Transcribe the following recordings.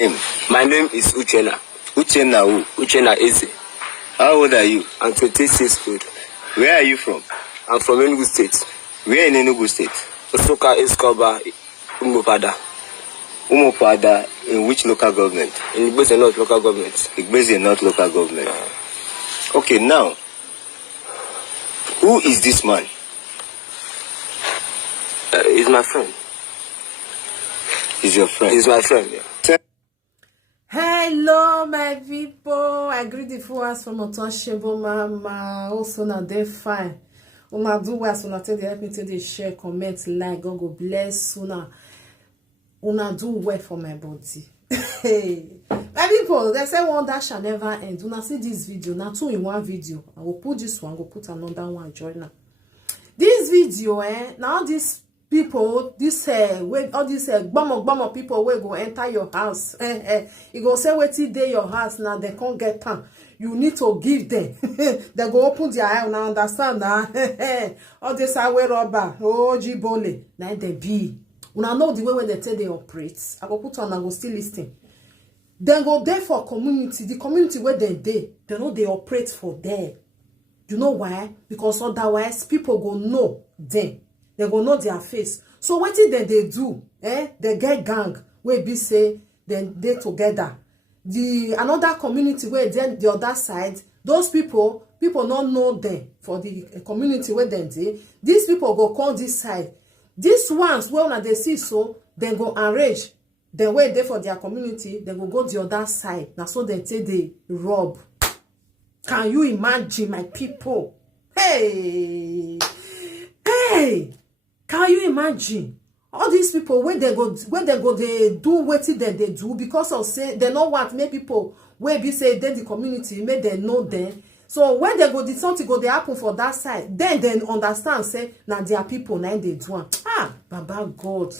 My name is Uchenna. Uchenna who? Uchenna Eze. How old are you? I'm 26 years old. Where are you from? I'm from Enugu State. Where in Enugu State? Osoka Escobar, Umupada. Umupada, in which local government? In Igbese North local government. Igbese North local government. Okay, now, who is this man? He's my friend. He's your friend? He's my friend, yeah. Hello, my people. I greet the viewers from Untouchable Mama. Also, now they're fine. Una do well, so now tell the help me to the share, comment, like. God go bless una. Una do well for my body. Hey, my people, they say one that shall never end. Una see this video now, 2 in 1 video. I will put this one, go put another one. Join now. This video, now this people, this all these bummer people will go enter your house. You go say wetin dey your house now, they can't get time. You need to give them. They go open their eye and understand now. All this highway robber, oh Jibole, now they be. Una know the way when they tell they operate. I go put on and go still listen. Then go there for community. The community where they know they operate for them. You know why? Because otherwise people go know them. They go know their face. So what did they do? They get gang where be say then they together. The another community where then the other side, those people don't know them for the community where they dey. These people go call this side. These ones when they see so, they go arrange. Then wait there for their community, they go the other side. Now so they say they rob. Can you imagine, my people? Hey. Can you imagine all these people when they go they do what they do because of say they know what make people where be say they the community make they know them. So when they go, something go they happen for that side, then they understand say now their people now they do. Baba God.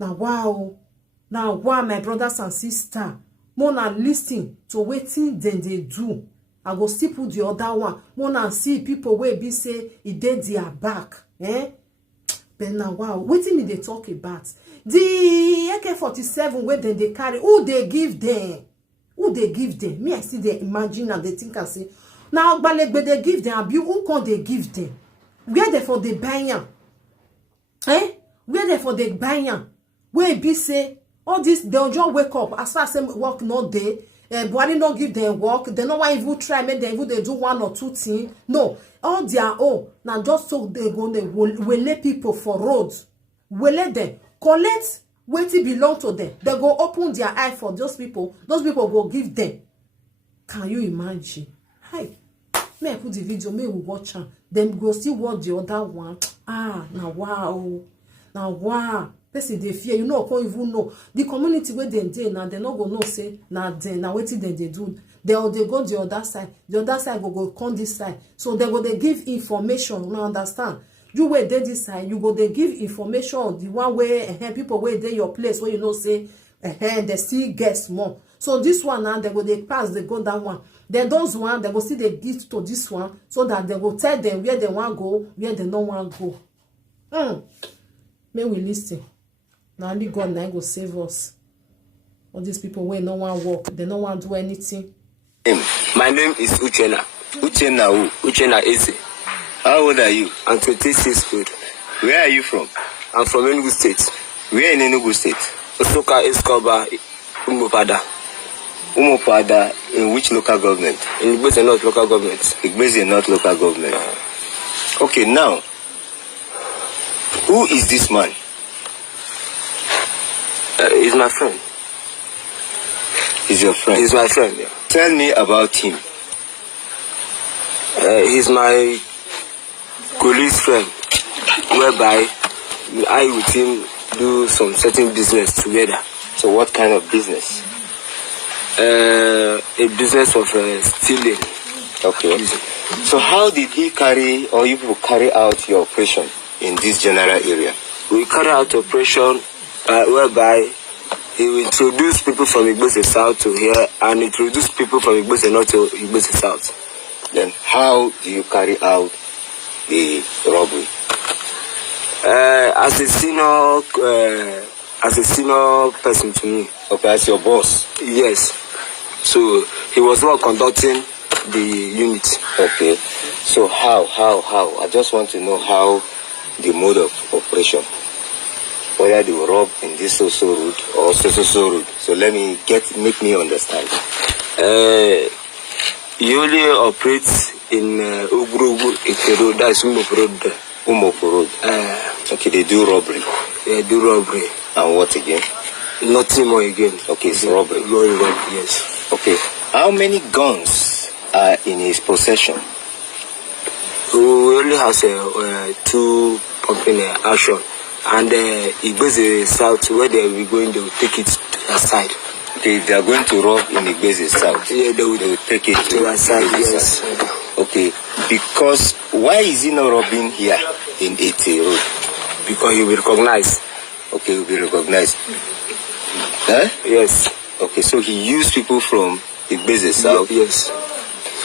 Now wow, my brothers and sisters, more listen to waiting then they do. I go still put the other one. More see people where be say it did their back. But now wow, waiting they talk about the AK-47 where then they carry. Who they give them? Who they give them? Me I see they imagine and they think and say now but they give them abuse. Who can they give them? Where they for the buyer? Where they for the buyer? Where be say all this they'll just wake up as far as them work not day. Buhari not give them work. They don't want even try. Make them even they do 1 or 2 things. No, all their own. Now just so they go they will let people for roads. Will let them collect what it belong to them. They go open their eye for those people. Those people will give them. Can you imagine? Hi, may I put the video? May we watch her. Then go see what the other one. Now wow. Person they fear, you know, can't even know the community where they now they not go know say now waiting then they do. They go the other side. The other side go come this side. So they go they give information. You understand? You where they this side, you go they give information. The one where people where they your place where you know say they still get more. So this one now they go they pass, they go that one. Then those one they go see they give to this one so that they will tell them where they want go, where they don't want go. May we listen. Now only God now go save us. All these people where no one walk, they no one do anything. My name is Uchenna. Uchenna who? Uchenna Eze. How old are you? I'm 26 years old. Where are you from? I'm from Enugu State. Where in Enugu State? Osoka Escobar, Umupada. Umupada, in which local government? In Igbese North local government. Igbese North local government. Okay, now, who is this man? He's my friend. He's your friend? He's my friend, yeah. Tell me about him. He's my colleague's friend, whereby I with him do some certain business together. So what kind of business? A business of stealing. Okay. So how did he carry, or you people carry out your operation in this general area? We carry out operation whereby he will introduce people from Igbese South to here and introduce people from Igbese North to Igbese South. Then how do you carry out the robbery? As a senior as a senior person to me. Okay, as your boss. Yes. So he was not conducting the unit. Okay. So how? I just want to know how the mode of operation. Whether they will rob in this so route or so route. So make me understand. He only operates in Ugurugu Ikero, that's Umoko Road. Umoko Road. Okay, they do robbery. They do robbery. And what again? Nothing more again. Okay, it's robbery. Robbery, yes. Okay. How many guns are in his possession? We only has 2 pumping action. And it goes south where they will be going, they will take it to the side. Okay, they are going to rob in Igbeze South. Yeah, they will take it to the side, yes. Okay, because why is he not robbing here in 80 Road? Because he will be recognized. Okay, he will be recognized. Huh? Yes. Okay, so he used people from Igbeze South yes.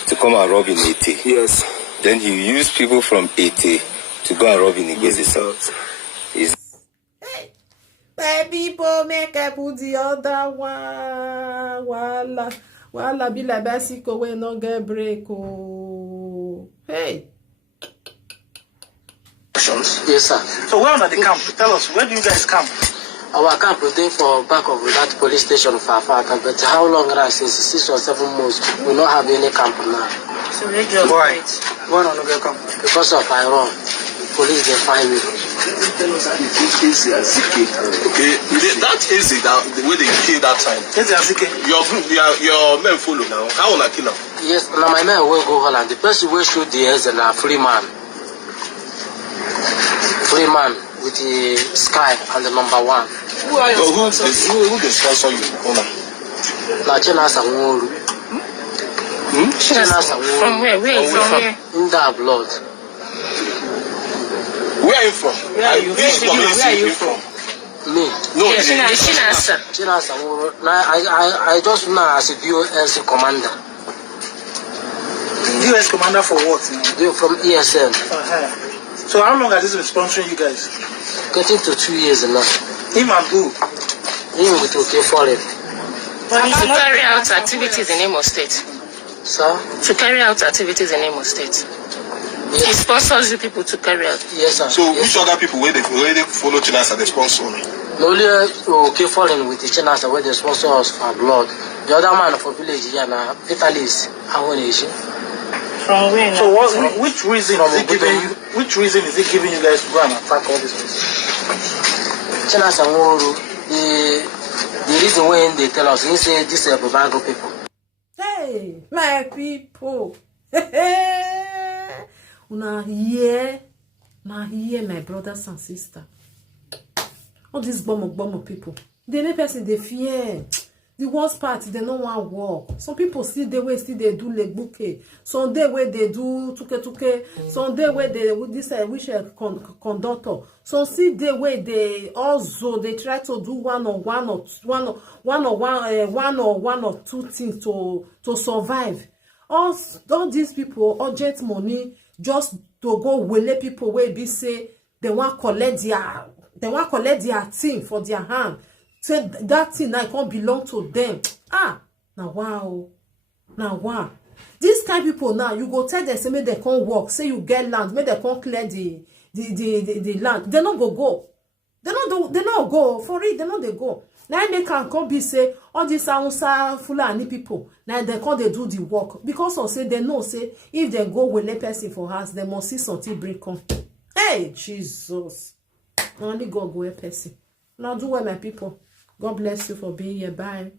to come and rob in 80. Yes. Then he used people from 80 to go and rob in Igbeze South. My people make up the other one. Wala be like bicycle when no get break. Oh, hey. Yes, sir. So where are the camp? Tell us, where do you guys camp? Our camp is there for back of that police station for Afaka, but how long now? Since 6 or 7 months, we don't have any camp now. So they just why? Why not get camp? Because of Iran. Police they find me. Okay, that is it. The way they kill that time. Your group, your men follow now. How will I kill them? Yes, now my man will go Holland. The person will shoot the heads and a free man. Free man with the sky and the number 1. Who are you? Who they sponsor you? Now China Samuru. China Samuru. From where? Where is from here? In that blood. Where are you from? Where are you? Where are you from? Me. No, China Samuru. Now I just know as a US commander. US commander for what? You're from ESL. So how long has this been sponsoring you guys? Getting to 2 years now. Him and who? Him with OK Foreign. To carry out activities in Imo State. Sir? To carry out activities in Imo State. Yes. He sponsors you people to carry out. Yes, sir. So yes, which other people where they follow Chinasa they sponsor? Only OK Foreign with the Chinasa where they sponsor us for blood. The other man for village here now, Italy's Awonation. From where? So which reason is he giving you? Which reason is he giving you guys to go and attack all these places? Chinasa Nworo, the reason when they tell us, he say this is Babago people. Hey, my people. Una here, my brothers and sisters. All these bomb people. They make person they fear. The worst part, they don't want to work. Some people still they do like bouquet. Some day where they do tuke. Some day where they this wish conductor. Some still day where they also they try to do one or two things to survive. All these people urgent money just to go wele people where be say they want collect their thing for their hand. Say that thing now can't belong to them. Now wow. This kind of people now, you go tell them say make they can't work, say you get land, make they can't clear the land. They not go. They not go for it. They not they go. Now they can be say all these Hausa Fulani people. Now they can't they do the work because of say they know say if they go with a person for house, they must see something break on. Hey Jesus, only God go a person. Now do well, my people. God bless you for being here. Bye.